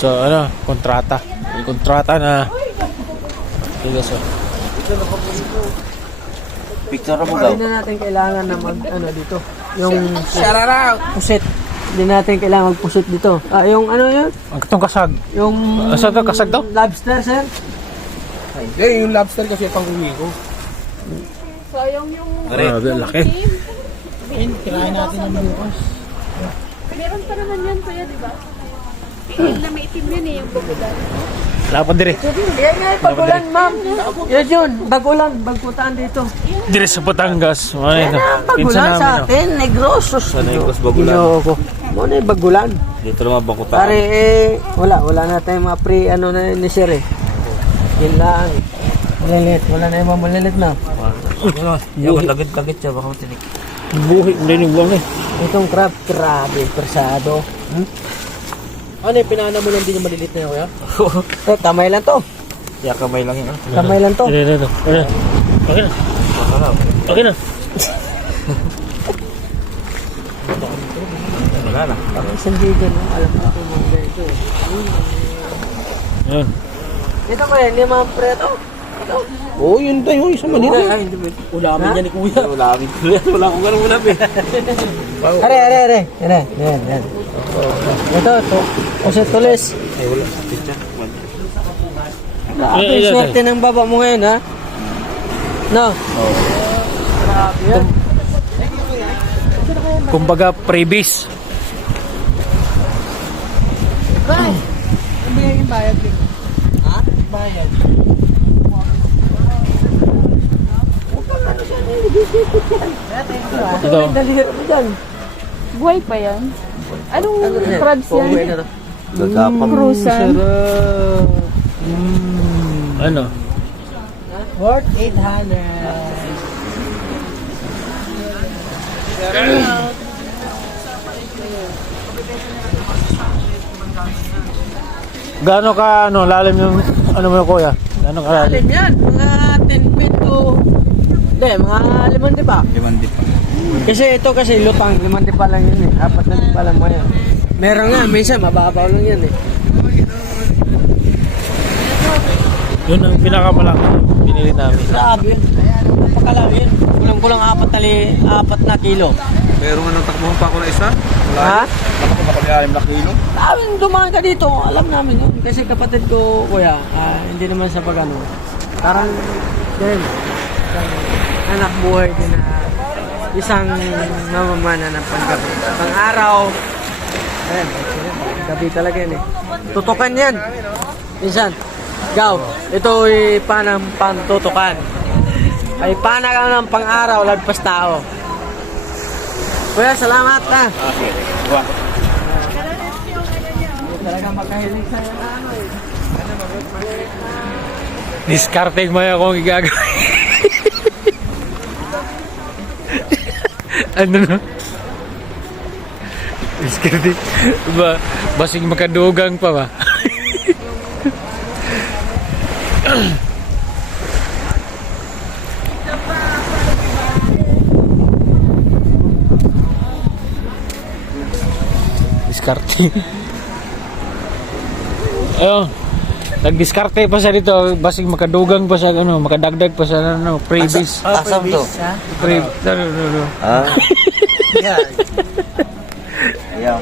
So ano, kontrata. May kontrata na. Ito so. Picture mo daw. Hindi na natin kailangan na mag ano dito. Yung pusit. Hindi natin kailangan magpusit dito. Ah, yung ano yun? Ang katong kasag. Yung Asa to kasag daw? lobster, sir. Ay, yung lobster kasi pang uwi ko. Sayang yung Grabe, laki. Kinain natin ng bukas. meron pa naman yan kuya, di ba? Itim na may itim yun eh, yung bagulan. Lapan dire. Yan nga, bagulan, ma'am. Yan yun, bagulan, bagputaan dito. Dire sa Batangas. Ay, Yan ang bagulan sa atin, negros. Sa Negros Bagulan. Ginoo ko. Muna yung bagulan. Dito naman bangkutan. Pare, wala na tayong mga pre, ano na ni sir eh. Yun lang. Malilit, wala na yung mga malilit na. Yung lagit-lagit siya, baka matinik. Buhi, hindi ni buwang eh. Itong crab, grabe, persado. Ano yung pinana mo lang din yung malilit na yun, kuya? Kamay lang to. Kaya kamay lang yun. Kamay lang to. Ito. Okay na. Okay na. Wala na. Parang isang video, no? Alam mo ito mga ganito. Yan. Ito ko yan, lima preto. Ito. Oo, yun tayo, yung isang maliit. Ay, Ulamin Ha? niya ni kuya. Ulamin ko yan. Wala akong ganun ulap eh. Are. Yan. Ito. Pusit tulis. Ay, wala. Picture. Grabe, Yan. swerte ng baba mo ngayon, ha? No? Grabe yan. Kumbaga, previs. Ito. Dalihan mo dyan. Buhay pa yan? Anong crabs yan? Gagapang. Cruisan? Ano? Worth 800. Gaano ka, ano, lalim yung, ano mo kuya? Gaano ka lalim? Alim yan. Mga 10 feet to... Hindi, mga 5 di ba? Limandi pa. Kasi ito kasi lutang, 5 di pa lang yun eh. 4 na di pa lang mo yan. Meron nga, minsan mababaw lang yan eh. Yun ang pinakamalaki binili namin. Grabe yun. Napakalaki yun. Kulang-kulang 4 na kilo. Meron nga nang takbuhan pa ako na isa. Ha? Alam ko baka may 6 na kilo. Daming dumaan ka dito. Alam namin yun. Kasi kapatid ko, kuya, hindi naman sa pag-ano. Parang, din, isang anak buhay din na isang mamamana ng panggabi. Pang-araw, ayan, gabi talaga yan eh. Tutukan yan. Minsan, Gaw, ito'y panang pantutukan. Ay panang ng pang-araw, lagpas tao. Kuya, salamat ha. Okay. Buwan. Talaga makahilig sa'yo na ano eh. Discarding mo yung kung igagawin. Ano na? Discarding. Basing makadugang pa ba? Discarding. Ayun. Nag-discarte pa siya dito, basig makadugang pa siya, ano, makadagdag pa siya, ano, previous. Asam to? No. Ha? Yan. Ayan.